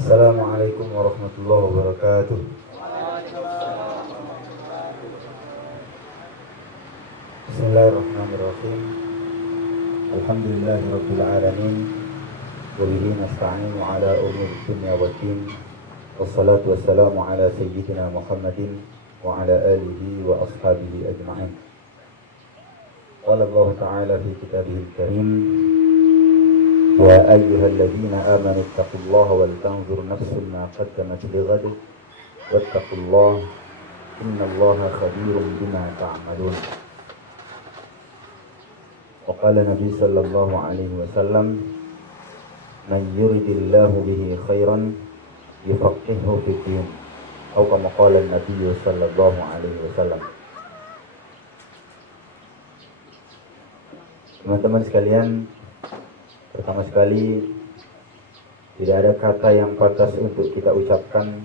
Assalamualaikum warahmatullahi wabarakatuh. Bismillahirrahmanirrahim. Alhamdulillahirabbil alamin. Wa bihi nasta'inu ala umuri dunya waddin. Wassalatu wassalamu ala sayyidina Muhammadin wa ala alihi wa ashabihi ajma'in. Qala Allah Ta'ala fi kitabihil karim: Ya ayyuhalladzina amanu ittaqullaha wal tanzur nafsun ma qaddamat lighad wattaqullaha innallaha khabirum bima ta'malun. Wa qala Nabi sallallahu alaihi wasallam: Man yuridillahu bihi khairan yufaqqihhu fid din. Atau kama qala Nabi sallallahu alaihi wasallam. Teman-teman sekalian, pertama sekali, tidak ada kata yang pantas untuk kita ucapkan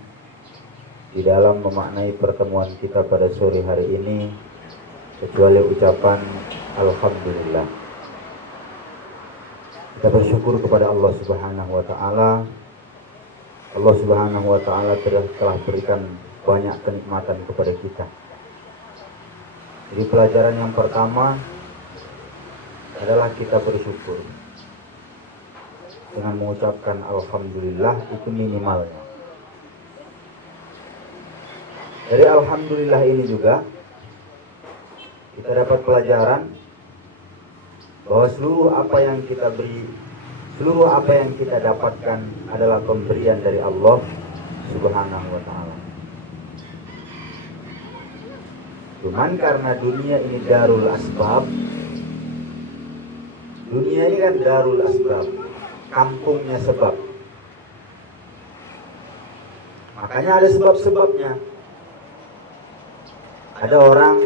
di dalam memaknai pertemuan kita pada sore hari ini kecuali ucapan Alhamdulillah. Kita bersyukur kepada Allah Subhanahu wa Ta'ala. Allah Subhanahu wa Ta'ala telah berikan banyak kenikmatan kepada kita. Jadi pelajaran yang pertama adalah kita bersyukur dengan mengucapkan Alhamdulillah, itu minimalnya. Dari Alhamdulillah ini juga kita dapat pelajaran bahwa seluruh apa yang kita beri, seluruh apa yang kita dapatkan adalah pemberian dari Allah Subhanahu wa Ta'ala. Cuman karena dunia ini darul asbab, dunia ini kan darul asbab, kampungnya sebab. Makanya ada sebab-sebabnya. Ada orang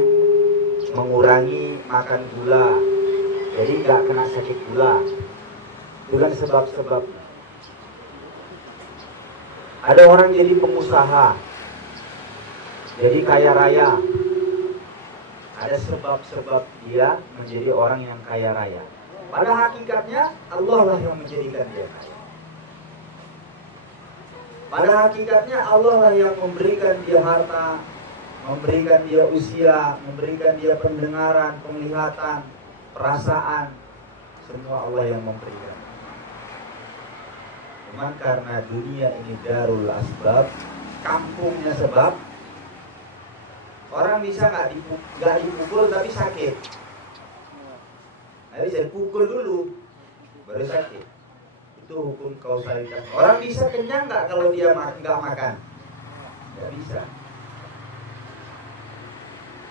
mengurangi makan gula, jadi nggak kena sakit gula. Itu kan sebab-sebab. Ada orang jadi pengusaha, jadi kaya raya. Ada sebab-sebab dia menjadi orang yang kaya raya. Pada hakikatnya Allah lah yang menjadikan dia kaya. Pada hakikatnya Allah lah yang memberikan dia harta, memberikan dia usia, memberikan dia pendengaran, penglihatan, perasaan. Semua Allah yang memberikan. Cuman karena dunia ini darul asbab, kampungnya sebab, orang bisa nggak dipukul tapi sakit. Nah, bisa dipukul dulu baru sakit. Itu hukum kausalitas. Orang bisa kenyang nggak kalau dia nggak makan? Nggak bisa.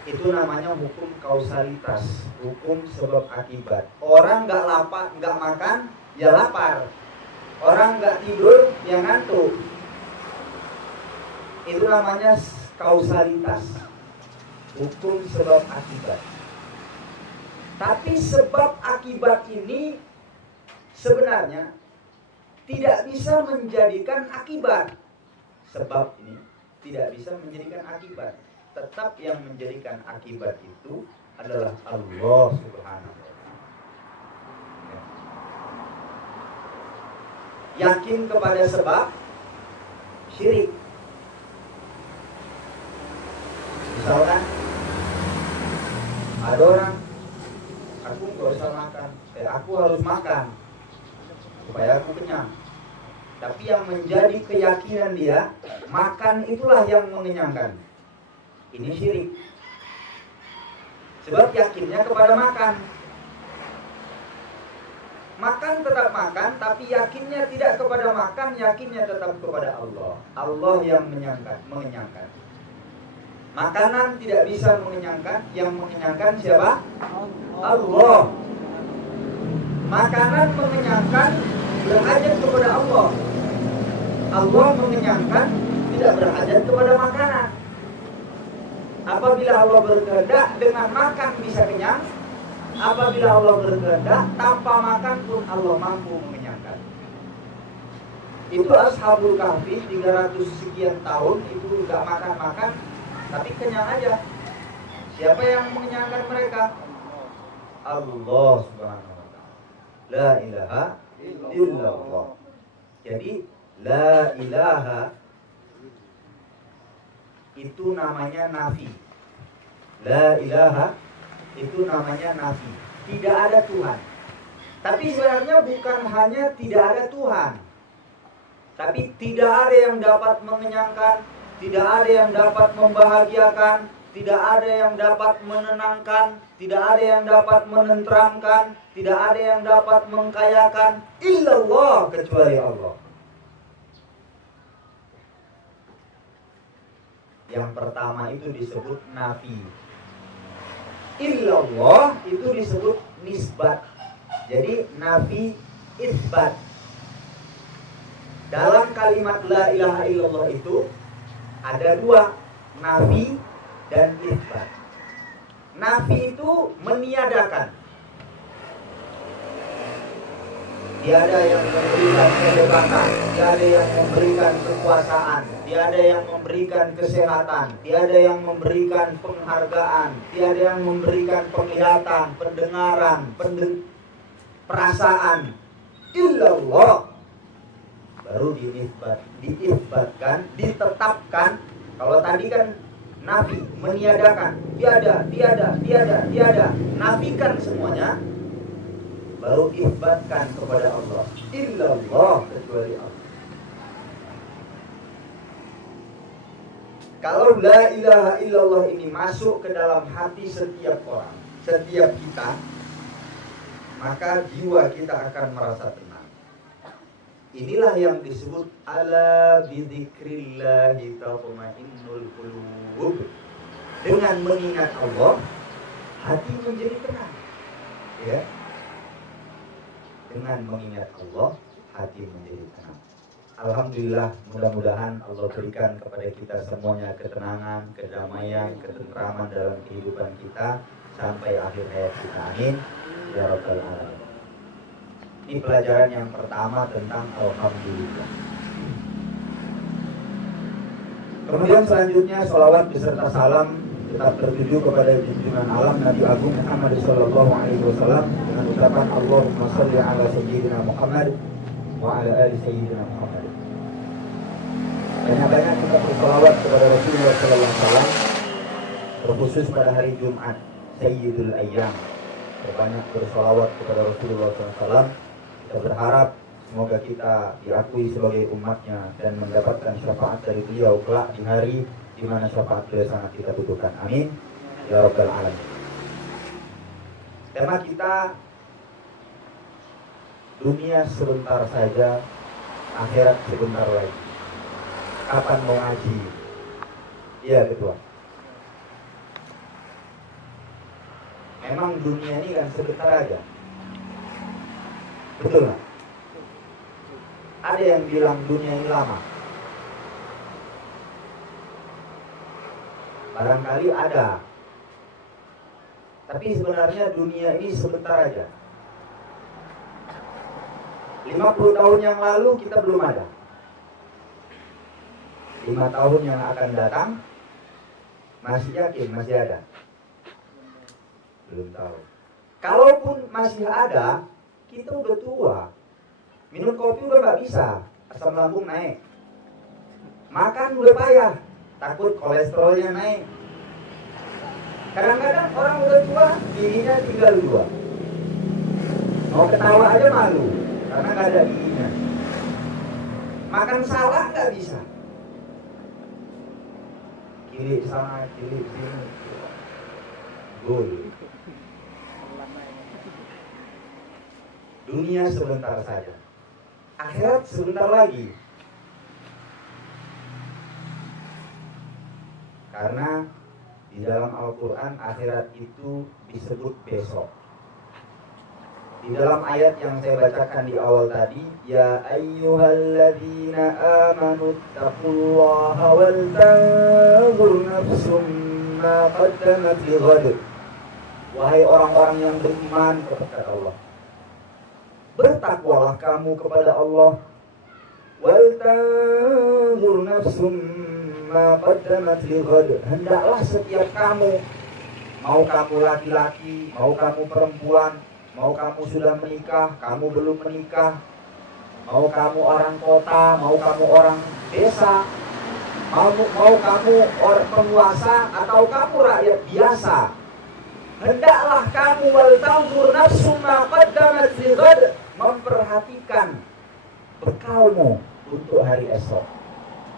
Itu namanya hukum kausalitas, hukum sebab akibat. Orang nggak lapar, nggak makan, ya lapar. Orang nggak tidur, ya ngantuk. Itu namanya kausalitas, hukum sebab akibat. Tapi sebab akibat ini sebenarnya tidak bisa menjadikan akibat. Sebab ini tidak bisa menjadikan akibat. Tetap yang menjadikan akibat itu adalah Allah Subhanahu wa Ta'ala. Yakin kepada sebab, syirik. Misalkan ada orang, aku nggak usah makan, aku harus makan supaya aku kenyang. Tapi yang menjadi keyakinan dia, makan itulah yang mengenyangkan. Ini syirik. Sebab yakinnya kepada makan. Makan tetap makan, tapi yakinnya tidak kepada makan, yakinnya tetap kepada Allah. Allah yang mengenyangkan. Makanan tidak bisa mengenyangkan, yang mengenyangkan siapa? Allah. Makanan mengenyangkan, berhajat kepada Allah. Allah mengenyangkan, tidak berhajat kepada makanan. Apabila Allah berkehendak, dengan makan bisa kenyang. Apabila Allah berkehendak, tanpa makan pun Allah mampu mengenyangkan. Itu Ashabul Kahfi 300 sekian tahun itu gak makan-makan, tapi kenyang aja. Siapa yang mengenyangkan mereka? Allah Subhanahu wa Ta'ala. La ilaha illallah. Jadi La ilaha itu namanya nafi. La ilaha itu namanya nafi. Tidak ada Tuhan. Tapi sebenarnya bukan hanya tidak ada Tuhan, tapi tidak ada yang dapat mengenyangkan, tidak ada yang dapat membahagiakan, tidak ada yang dapat menenangkan, tidak ada yang dapat menenteramkan, tidak ada yang dapat mengkayakan, illallah, kecuali Allah. Yang pertama itu disebut nafi. Illallah itu disebut nisbat. Jadi nafi isbat. Dalam kalimat la ilaha illallah itu ada dua, nafi dan isbat. Nafi itu meniadakan. Tiada yang memberikan kehebasan, tiada yang memberikan kekuasaan, tiada yang memberikan kesehatan, tiada yang memberikan penghargaan, tiada yang memberikan penglihatan, pendengaran, perasaan, illallah. Baru diisbatkan, ditetapkan. Kalau tadi kan nafi, meniadakan, tiada, nafikan semuanya. Baru isbatkan kepada Allah, illallah, kecuali Allah. Kalau la ilaha illallah ini masuk ke dalam hati setiap orang, setiap kita, maka jiwa kita akan merasa tenang. Inilah yang disebut ala bidzikrillahi tatma'innul qulub. Dengan mengingat Allah, hati menjadi tenang. Ya. Dengan mengingat Allah, hati menjadi tenang. Alhamdulillah, mudah-mudahan Allah berikan kepada kita semuanya ketenangan, kedamaian, ketentraman dalam kehidupan kita sampai akhir hayat kita. Amin ya rabbal alamin. Ini pelajaran yang pertama tentang alhamdulillah. Kemudian selanjutnya salawat beserta salam tetap tertuju kepada junjungan alam Nabi Agung Muhammad sallallahu alaihi wasallam dengan ucapan Allahumma shalli ala sayyidina Muhammad wa ala ali sayyidina Muhammad. Banyak-banyak kita bersalawat kepada Rasulullah sallallahu alaihi wasallam, terkhusus pada hari Jumat Sayyidul Ayyam. Banyak bersalawat kepada Rasulullah sallallahu alaihi wasallam. Kita berharap semoga kita diakui sebagai umatnya dan mendapatkan syafaat dari beliau kelak di hari di mana syafaat beliau sangat kita butuhkan. Amin ya rabbal alamin. Tema kita dunia sebentar saja, akhirat sebentar lagi. Kapan mau ngaji? Iya ketua. Memang dunia ini kan sebentar aja. Betul nggak? Ada yang bilang dunia ini lama. Barangkali ada. Tapi sebenarnya dunia ini sebentar aja. 50 tahun yang lalu kita belum ada. 5 tahun yang akan datang masih yakin masih ada? Belum tahu. Kalaupun masih ada, kita udah tua. Minum kopi udah nggak bisa, asam lambung naik. Makan udah payah, takut kolesterolnya naik. Kadang-kadang orang udah tua, giginya tinggal 2. Mau ketawa aja malu, karena nggak ada giginya. Makan salah nggak bisa. Kiri sana, kiri sini. Gol. Dunia sebentar saja. Akhirat sebentar lagi. Karena di dalam Al-Quran akhirat itu disebut besok. Di dalam ayat yang saya bacakan di awal tadi, ya ayyuhalladzina amanu taqullaha wal tanzur nafsum ma qaddamat lighad. Wahai orang-orang yang beriman, kata Allah, bertakwalah kamu kepada Allah. Wal tanzur nafsum ma qaddamat lighad. Hendaklah setiap kamu, mau kamu laki-laki, mau kamu perempuan, mau kamu sudah menikah, kamu belum menikah, Mau kamu orang kota, mau kamu orang desa, mau kamu orang penguasa atau kamu rakyat biasa, hendaklah kamu wal tanzur nafsum ma qaddamat lighad, memperhatikan bekalmu untuk hari esok.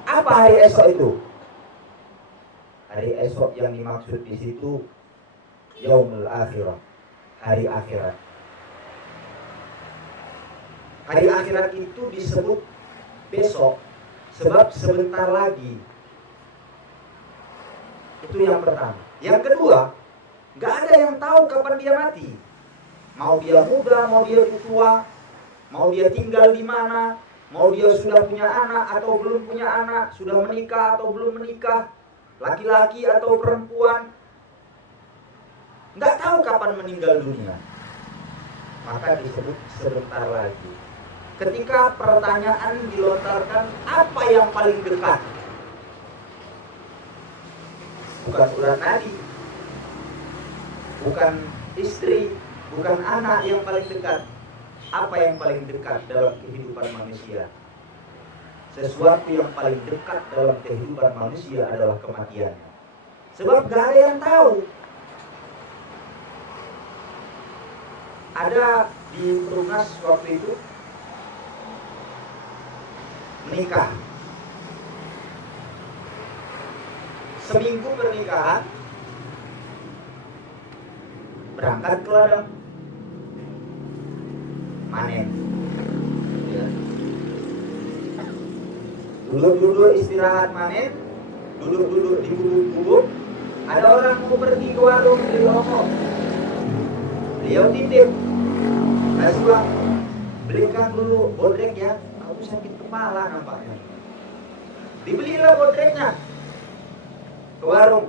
Apa hari esok itu? Hari esok yang dimaksud di situ yaumul akhirah, hari akhirat. Hari akhirat itu disebut besok sebab sebentar lagi. Itu yang pertama. Yang kedua, nggak ada yang tahu kapan dia mati. Mau dia muda, mau dia tua, mau dia tinggal di mana, mau dia sudah punya anak atau belum punya anak, sudah menikah atau belum menikah, laki-laki atau perempuan, nggak tahu kapan meninggal dunia. Maka disebut sebentar lagi. Ketika pertanyaan dilontarkan, apa yang paling dekat? Bukan urat nadi, bukan istri, bukan anak yang paling dekat. Apa yang paling dekat dalam kehidupan manusia? Sesuatu yang paling dekat dalam kehidupan manusia adalah kematiannya. Sebab gak ada yang tahu. Ada di Perumnas waktu itu menikah. Seminggu pernikahan, berangkat ke ladang, manen. Ya. Duduk-duduk istirahat manen, duduk-duduk di gubuk-gubuk. Ada orang mau pergi ke warung beli rokok. Beliau titip, kasih uang, belikan dulu bodrek ya. Aku sakit kepala nampaknya. Dibelilah bodreknya ke warung.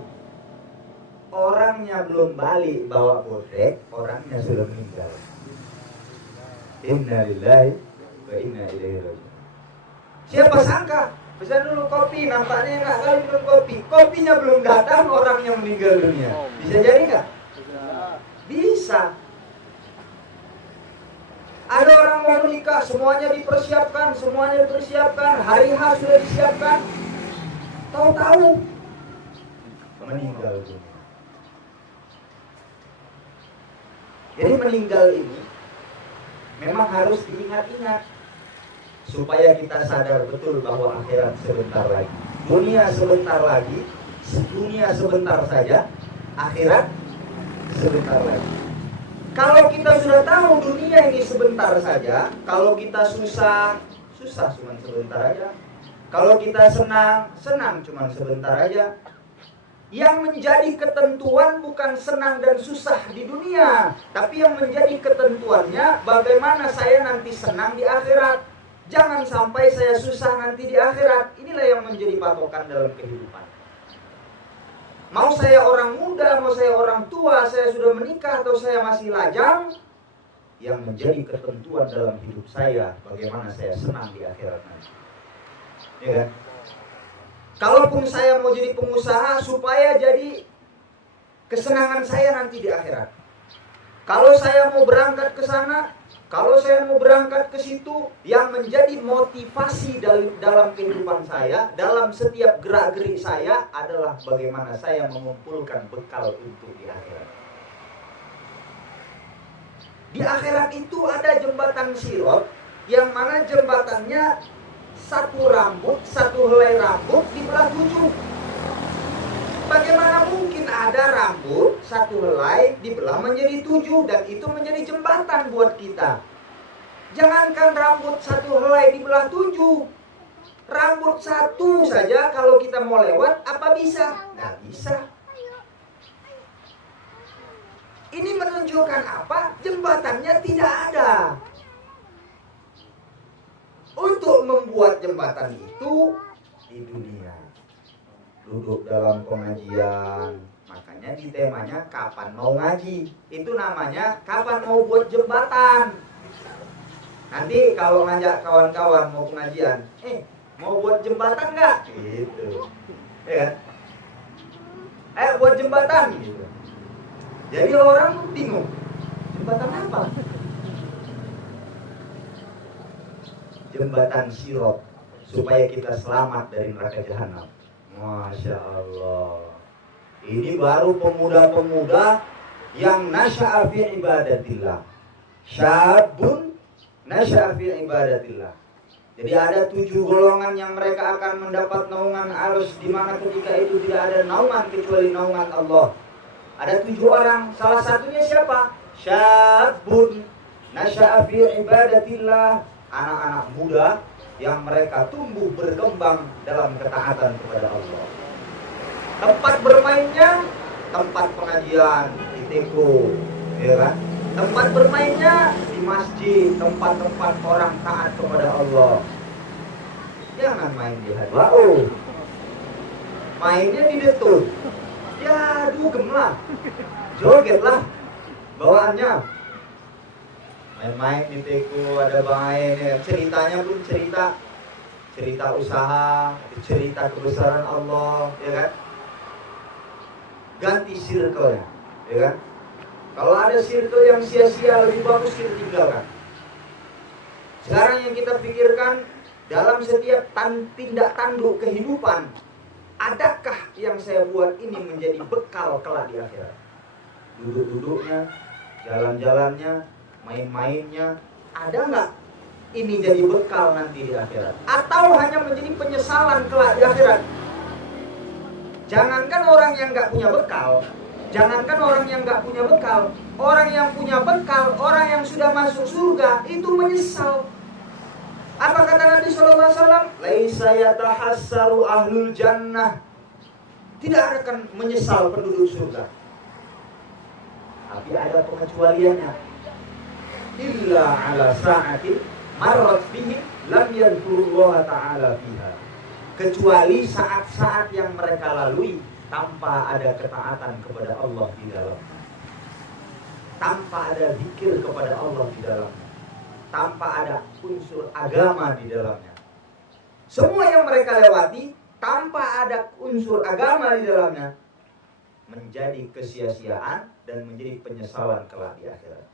Orangnya belum balik bawa bodrek, orangnya sudah meninggal. Inna lillahi wa inna ilaihi raji'un. Siapa sangka pesan dulu kopi, nampaknya enggak kali belum kopi. Kopinya belum datang, orangnya meninggal dunia. Bisa jadi enggak? Bisa. Ada orang mau menikah, semuanya dipersiapkan, hari H sudah disiapkan. Tahu-tahu meninggal dunia. Jadi meninggal ini memang harus diingat-ingat supaya kita sadar betul bahwa akhirat sebentar lagi. Dunia sebentar lagi, dunia sebentar saja, akhirat sebentar lagi. Kalau kita sudah tahu dunia ini sebentar saja, kalau kita susah cuma sebentar aja. Kalau kita senang cuma sebentar aja. Yang menjadi ketentuan bukan senang dan susah di dunia, tapi yang menjadi ketentuannya bagaimana saya nanti senang di akhirat. Jangan sampai saya susah nanti di akhirat. Inilah yang menjadi patokan dalam kehidupan. Mau saya orang muda, mau saya orang tua, saya sudah menikah atau saya masih lajang, yang menjadi ketentuan dalam hidup saya bagaimana saya senang di akhirat nanti. Ya kan? Kalaupun saya mau jadi pengusaha supaya jadi kesenangan saya nanti di akhirat. Kalau saya mau berangkat ke sana, kalau saya mau berangkat ke situ, yang menjadi motivasi dalam kehidupan saya, dalam setiap gerak-gerik saya adalah bagaimana saya mengumpulkan bekal untuk di akhirat. Di akhirat itu ada jembatan Sirat, yang mana jembatannya satu helai rambut dibelah 7. Bagaimana mungkin ada rambut satu helai dibelah menjadi 7 dan itu menjadi jembatan buat kita? Jangankan rambut satu helai dibelah 7, rambut satu saja kalau kita mau lewat apa bisa? Nggak bisa. Ini menunjukkan apa? Jembatannya tidak ada. Untuk membuat jembatan itu di dunia, duduk dalam pengajian, makanya di temanya kapan mau ngaji, itu namanya kapan mau buat jembatan. Nanti kalau ngajak kawan-kawan mau pengajian, mau buat jembatan nggak? Gitu, ya kan? Buat jembatan gitu. Jadi orang bingung, jembatan apa? jembatan Sirat supaya kita selamat dari neraka jahanam. Masya Allah. Ini baru pemuda-pemuda yang nasya'a fi ibadatillah. Syabun nasya'a fi ibadatillah. Jadi ada 7 golongan yang mereka akan mendapat naungan arus, di mana ketika itu tidak ada naungan kecuali naungan Allah. Ada 7 orang, salah satunya siapa? Syabun nasya'a fi ibadatillah. Anak-anak muda yang mereka tumbuh berkembang dalam ketaatan kepada Allah. Tempat bermainnya, tempat pengajian di teko, ya kan? Tempat bermainnya di masjid, tempat-tempat orang taat kepada Allah. Jangan main di hadwa'u, mainnya di detun. Ya dugem lah, joget lah bawaannya. Main-main di teko, ada main ya. Ceritanya pun cerita usaha, cerita kebesaran Allah, ya kan? Ganti circle-nya, ya kan? Kalau ada circle yang sia-sia, lebih bagus kita tinggalkan. Sekarang yang kita pikirkan, dalam setiap tindak tanduk kehidupan, adakah yang saya buat ini menjadi bekal kelak di akhirat? Duduk-duduknya, jalan-jalannya, main-mainnya, ada nggak ini jadi bekal nanti di akhirat? Atau hanya menjadi penyesalan kelak di akhirat? Jangankan orang yang nggak punya bekal, jangankan orang yang nggak punya bekal, orang yang punya bekal, orang yang sudah masuk surga itu menyesal. Apa kata Nabi SAW? Laisa yatahassaru ahlul jannah. Tidak akan menyesal penduduk surga. Tapi ada pengecualiannya. Illa ala sa'atin marrat bihi lam yadhkurullaha ta'ala fiha. Kecuali saat-saat yang mereka lalui tanpa ada ketaatan kepada Allah di dalam, tanpa ada zikir kepada Allah di dalam, tanpa ada unsur agama di dalamnya. Semua yang mereka lewati tanpa ada unsur agama di dalamnya menjadi kesia-siaan dan menjadi penyesalan kelak di akhirat.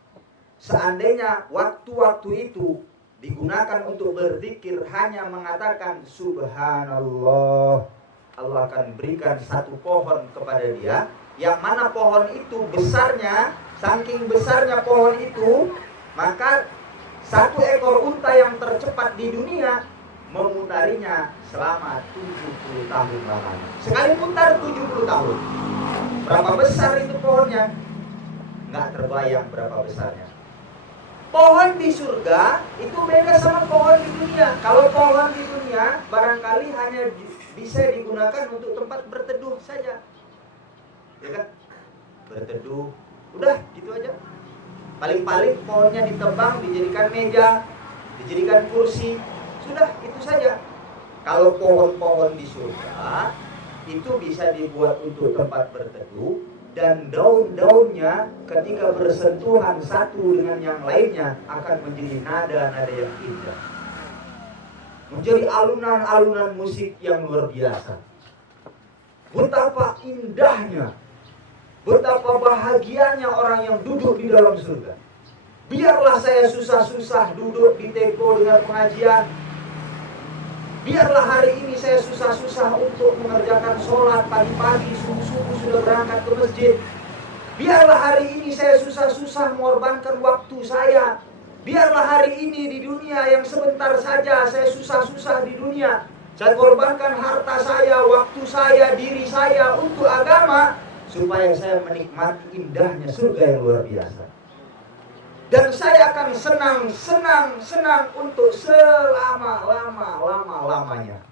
Seandainya waktu-waktu itu digunakan untuk berzikir, hanya mengatakan subhanallah, Allah akan berikan satu pohon kepada dia, yang mana pohon itu besarnya, saking besarnya pohon itu, maka satu ekor unta yang tercepat di dunia memutarinya selama 70 tahun lamanya. Sekali putar 70 tahun. Berapa besar itu pohonnya? Nggak terbayang berapa besarnya. Pohon di surga itu beda sama pohon di dunia. Kalau pohon di dunia barangkali hanya bisa digunakan untuk tempat berteduh saja, ya kan? Berteduh, udah gitu aja. Paling-paling pohonnya ditebang, dijadikan meja, dijadikan kursi, sudah itu saja. Kalau pohon-pohon di surga itu bisa dibuat untuk tempat berteduh, dan daun-daunnya ketika bersentuhan satu dengan yang lainnya akan menjadi nada-nada yang indah, menjadi alunan-alunan musik yang luar biasa. Betapa indahnya, betapa bahagianya orang yang duduk di dalam surga. Biarlah saya susah-susah duduk di teko dengan pengajian, biarlah hari ini saya susah-susah untuk mengerjakan sholat pagi-pagi, subuh-subuh sudah berangkat ke masjid. Biarlah hari ini saya susah-susah mengorbankan waktu saya. Biarlah hari ini di dunia yang sebentar saja saya susah-susah di dunia, saya korbankan harta saya, waktu saya, diri saya untuk agama, supaya saya menikmati indahnya surga yang luar biasa. Dan saya akan senang untuk selama-lamanya.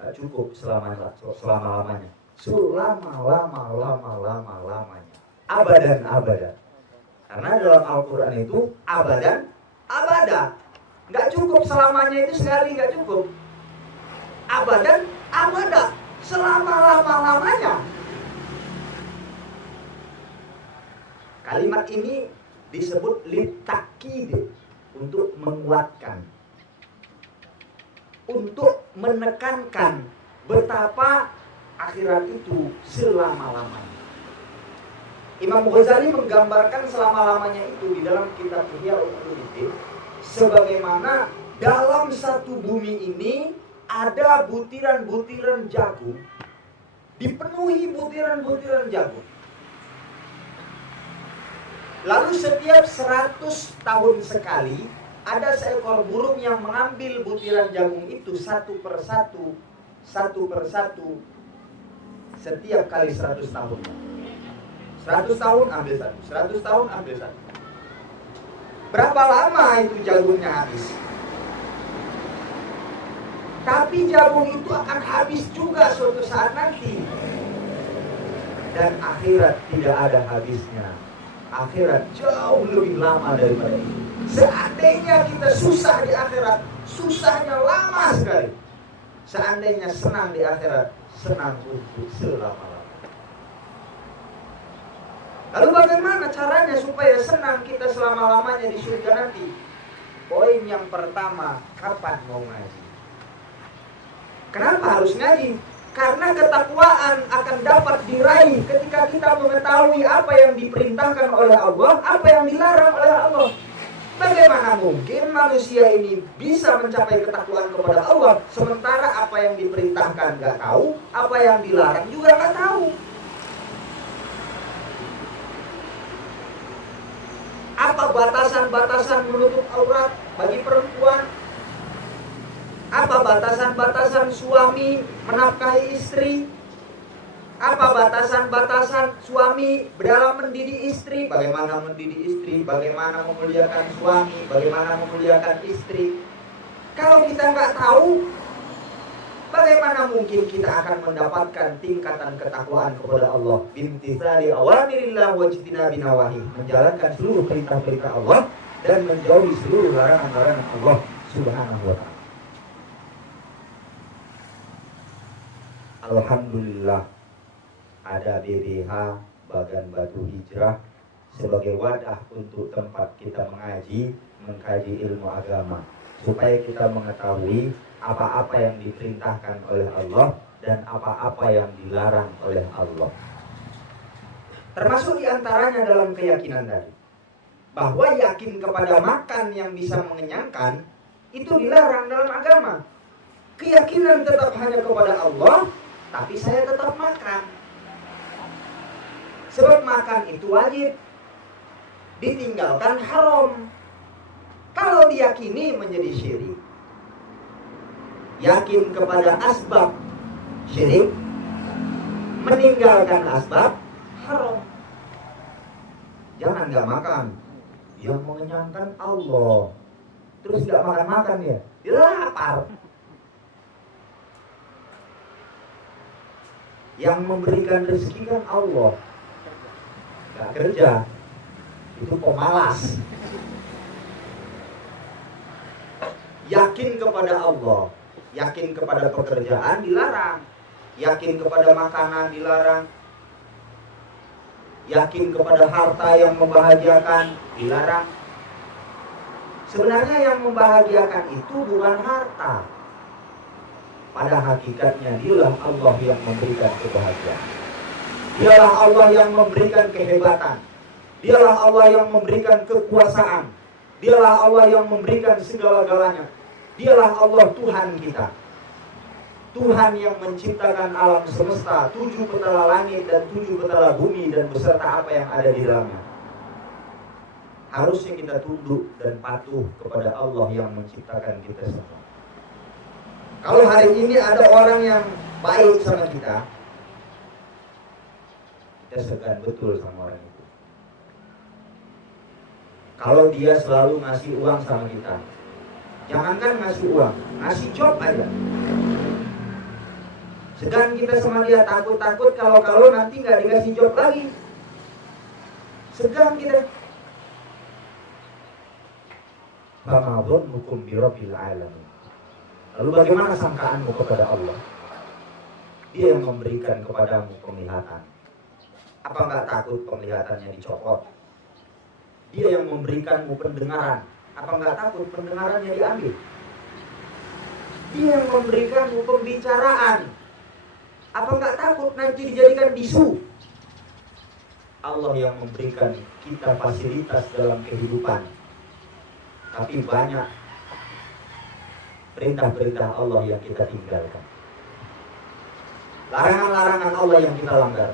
Gak cukup selama-lamanya. Selama-lamanya. Abadan. Karena dalam Al-Quran itu abadan, abada. Gak cukup selamanya itu sekali, gak cukup. Abadan, abada. Selama-lamanya. Kalimat ini disebut litakid, untuk menguatkan, untuk menekankan betapa akhirat itu selama-lamanya. Imam Ghazali menggambarkan selama-lamanya itu di dalam kitab Ihya Ulumuddin sebagaimana Dalam satu bumi ini ada butiran-butiran jagung, dipenuhi butiran-butiran jagung. Lalu setiap 100 tahun sekali ada seekor burung yang mengambil butiran jagung itu satu persatu, setiap kali 100 tahun. 100 tahun ambil satu, 100 tahun ambil satu. Berapa lama itu jagungnya habis? Tapi jagung itu akan habis juga suatu saat nanti. Dan akhirat tidak ada habisnya. Akhirat jauh lebih lama daripada itu. Seandainya kita susah di akhirat, susahnya lama sekali. Seandainya senang di akhirat, senang untuk selama-lamanya. Lalu bagaimana caranya supaya senang kita selama-lamanya di surga nanti? Poin yang pertama, kapan mau ngaji? Kenapa harus ngaji? Karena ketakwaan akan dapat diraih ketika kita mengetahui apa yang diperintahkan oleh Allah, apa yang dilarang oleh Allah. Bagaimana mungkin manusia ini bisa mencapai ketakwaan kepada Allah sementara apa yang diperintahkan nggak tahu, apa yang dilarang juga nggak tahu? Apa batasan-batasan menutup aurat bagi perempuan? Apa batasan-batasan suami menafkahi istri? Apa batasan-batasan suami dalam mendidik istri? Bagaimana mendidik istri? Bagaimana memuliakan suami? Bagaimana memuliakan istri? Kalau kita nggak tahu, bagaimana mungkin kita akan mendapatkan tingkatan ketakwaan kepada Allah? Bimtithali awamirillah wajtinabi nawahi, menjalankan seluruh perintah-perintah Allah dan menjauhi seluruh larangan-larangan Allah Subhanahu wa ta'ala. Alhamdulillah ada BBH Bagan Batu Hijrah sebagai wadah untuk tempat kita mengaji, mengkaji ilmu agama, supaya kita mengetahui apa-apa yang diperintahkan oleh Allah dan apa-apa yang dilarang oleh Allah. Termasuk diantaranya dalam keyakinan tadi, bahwa yakin kepada makan yang bisa mengenyangkan itu dilarang dalam agama. Keyakinan tetap hanya kepada Allah, tapi saya tetap makan. Sebab makan itu wajib, ditinggalkan haram. Kalau diyakini menjadi syirik. Yakin kepada asbab syirik, meninggalkan asbab haram. Jangan nggak makan, yang mengenyangkan Allah. Terus nggak makan-makan ya, dia lapar. Yang memberikan rezeki kan Allah, gak kerja, itu pemalas. Yakin kepada Allah, yakin kepada pekerjaan dilarang, yakin kepada makanan dilarang, yakin kepada harta yang membahagiakan dilarang. Sebenarnya yang membahagiakan itu bukan harta. Pada hakikatnya dialah Allah yang memberikan kebahagiaan. Dialah Allah yang memberikan kehebatan. Dialah Allah yang memberikan kekuasaan. Dialah Allah yang memberikan segala-galanya. Dialah Allah Tuhan kita. Tuhan yang menciptakan alam semesta, 7 petala langit dan 7 petala bumi dan beserta apa yang ada di dalamnya. Harusnya kita tunduk dan patuh kepada Allah yang menciptakan kita semua. Kalau hari ini ada orang yang baik sama kita segan betul sama orang itu. Kalau dia selalu ngasih uang sama kita, jangankan ngasih uang, ngasih job aja. Segan kita sama dia, takut-takut kalau nanti nggak dikasih job lagi. Segan kita. Famadun hukum birabbil alamin. Lalu bagaimana sangkaanmu kepada Allah? Dia yang memberikan kepadamu penglihatan. Apa enggak takut penglihatannya dicopot? Dia yang memberikanmu pendengaran. Apa enggak takut pendengarannya diambil? Dia yang memberikanmu pembicaraan. Apa enggak takut nanti dijadikan bisu? Allah yang memberikan kita fasilitas dalam kehidupan. Tapi banyak perintah-perintah Allah yang kita tinggalkan, larangan-larangan Allah yang kita langgar.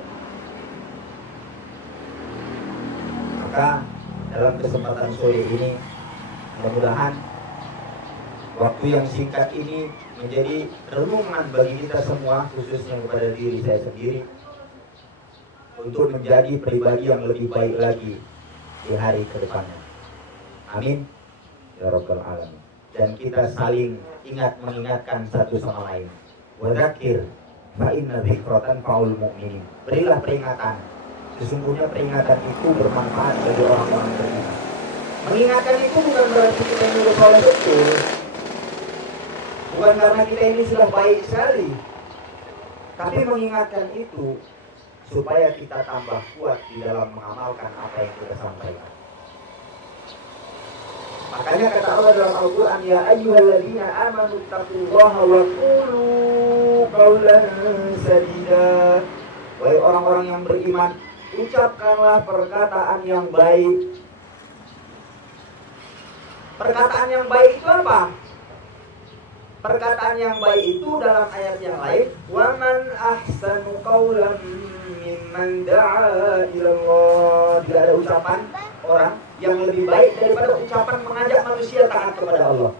Maka dalam kesempatan sore ini, mudah-mudahan waktu yang singkat ini menjadi renungan bagi kita semua, khususnya kepada diri saya sendiri, untuk menjadi pribadi yang lebih baik lagi di hari ke depannya. Amin ya rabbal alamin. Dan kita saling mengingatkan satu sama lain. Wa dzakir fa inna dzikratan faul mu'minin. Berilah peringatan. Sesungguhnya peringatan itu bermanfaat bagi orang-orang beriman. Mengingatkan itu bukan berarti kita ini soleh betul. Bukan karena kita ini sudah baik sekali. Tapi mengingatkan itu supaya kita tambah kuat di dalam mengamalkan apa yang kita sampaikan. Makanya kata Allah dalam Al-Quran, ya ayyuhalladzina amanu taqullaha wa qulu qawlan sadida. Wahai orang-orang yang beriman, ucapkanlah perkataan yang baik. Perkataan yang baik itu apa? Perkataan yang baik itu dalam ayat yang lain, wa man ahsanu qawlan mimman da'a ilallah. Tidak ada ucapan orang yang lebih baik daripada ucapan mengajak manusia taat kepada Allah.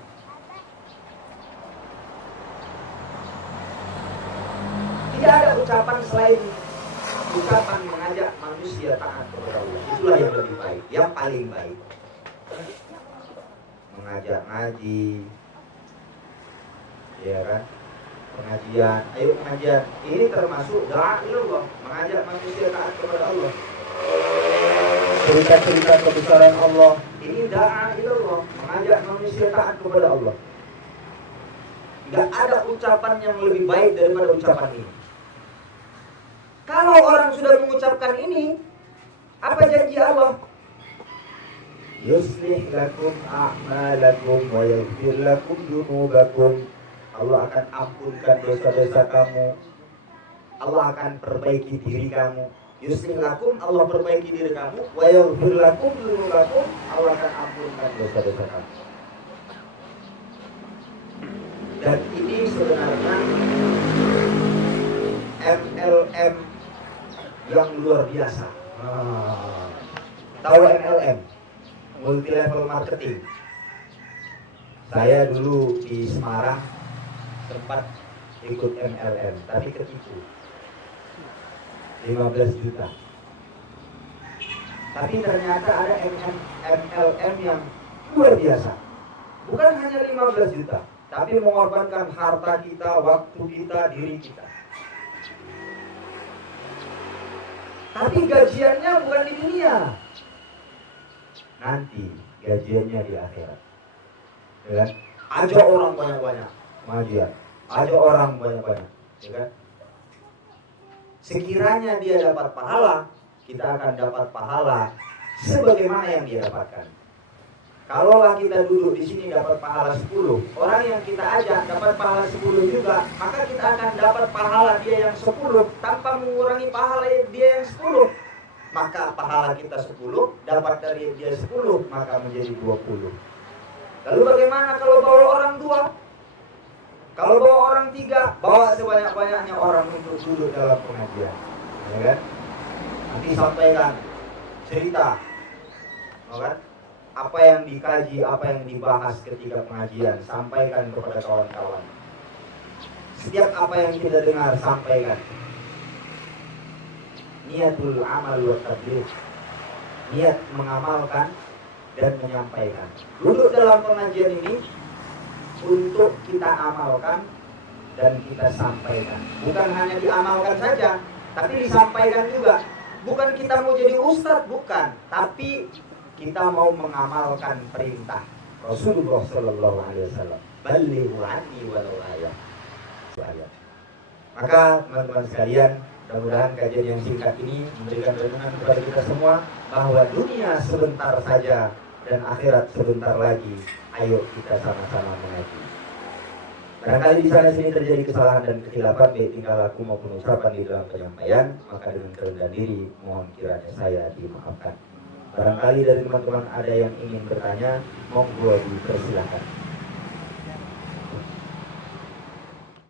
Tidak ada ucapan selain ucapan mengajak manusia taat kepada Allah. Itulah yang lebih baik, yang paling baik. Mengajak ngaji, ya kan? Pengajian, ayo pengajian. Ini termasuk da'ilullah, mengajak manusia taat kepada Allah. Cerita-cerita kebesaran Allah, ini da'ilullah, mengajak manusia taat kepada Allah. Tidak ada ucapan yang lebih baik daripada ucapan ini. Kalau orang sudah mengucapkan ini, apa janji Allah? Yuslih lakum a'malakum wa yaghfir lakum dzunubakum. Allah akan ampunkan dosa-dosa kamu. Allah akan perbaiki diri kamu. Yuslih lakum, Allah perbaiki diri kamu. Wa yaghfir lakum dzunubakum, Allah akan ampunkan dosa-dosa kamu. Dan ini sebenarnya MLM yang luar biasa. Tahu MLM? Multi level marketing. Saya dulu di Semarang sempat ikut MLM, tapi ketipu 15 juta. Tapi ternyata ada MLM yang luar biasa. Bukan hanya 15 juta, tapi mengorbankan harta kita, waktu kita, diri kita. Tapi gajiannya bukan di dunia. Nanti gajiannya di akhirat. Ya kan? Ajak orang banyak-banyak pengajian, ajak orang banyak-banyak, ya kan? Sekiranya dia dapat pahala, kita akan dapat pahala sebagaimana yang dia dapatkan. Kalaulah kita duduk di sini dapat pahala 10, orang yang kita ajak dapat pahala 10 juga, maka kita akan dapat pahala dia yang 10 tanpa mengurangi pahala dia yang 10. Maka pahala kita 10 dapat dari dia 10, maka menjadi 20. Lalu bagaimana kalau bawa orang 2? Kalau bawa orang 3, bawa sebanyak-banyaknya orang untuk duduk dalam pengajian, ya kan? Nanti sampaikan cerita, ya kan? Apa yang dikaji, apa yang dibahas ketika pengajian, sampaikan kepada kawan-kawan. Setiap apa yang kita dengar, sampaikan. Niatul amal wa tabligh, niat mengamalkan dan menyampaikan. Duduk dalam pengajian ini untuk kita amalkan dan kita sampaikan. Bukan hanya diamalkan saja, tapi disampaikan juga. Bukan kita mau jadi ustadz, bukan, tapi kita mau mengamalkan perintah Rasulullah Sallallahu Alaihi Wasallam. Balighu anni walau ayat. Maka teman-teman sekalian, mudah-mudahan kajian yang singkat ini memberikan renungan kepada kita semua bahwa dunia sebentar saja dan akhirat sebentar lagi. Ayo kita sama-sama mengaji. Barangkali di sana sini terjadi kesalahan dan kesilapan baik tingkah laku maupun ucapan di dalam penyampaian, maka dengan kerendahan diri mohon kiranya saya dimaafkan. Barangkali dari teman-teman ada yang ingin bertanya, monggo dipersilakan.